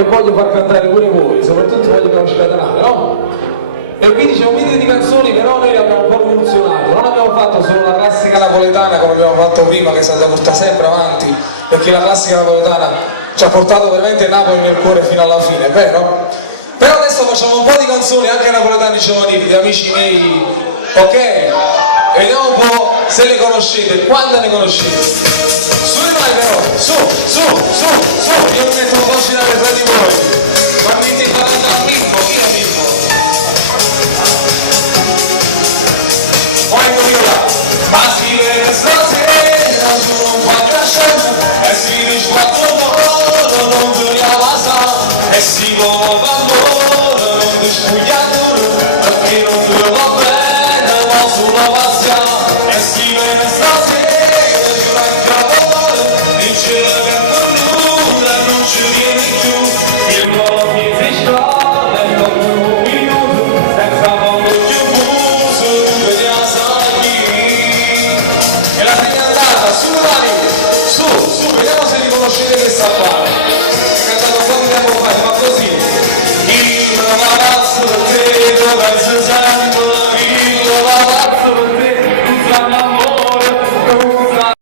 e voglio far cantare pure voi, soprattutto voglio che la scatenate, no? E quindi c'è un video di canzoni, però noi abbiamo un po' evoluzionato, non abbiamo fatto solo la classica napoletana come abbiamo fatto prima, che è stata portata sempre avanti, perché la classica napoletana ci ha portato veramente Napoli nel cuore fino alla fine, vero? Però adesso facciamo un po' di canzoni anche napoletane giovanili, di amici miei, ok? E vediamo un po' se le conoscete, quando ne conoscete. Sulle mani però, su, io mi metto un po' a girare tra di voi. Ma mi state parlando a Mimmo, chi è Mimmo? Poi io là, ma si vede stasera su un quattrocento e si dice quattro modo, non vogliamo assare e si muove allora, non ti spugliato, perché non ti va bene, ma sulla passione e si vede stasera su un capovolone, dice che per nulla non ci viene più, il nuovo mi fiscale, non più un minuto, senza mondo più fuso, tu vediamo sai. E la prima andata, su Dani, su, vediamo se riconoscete questa qua. Ho cantato un po' di tempo fa, ma così. Il ragazzo credo verso sempre.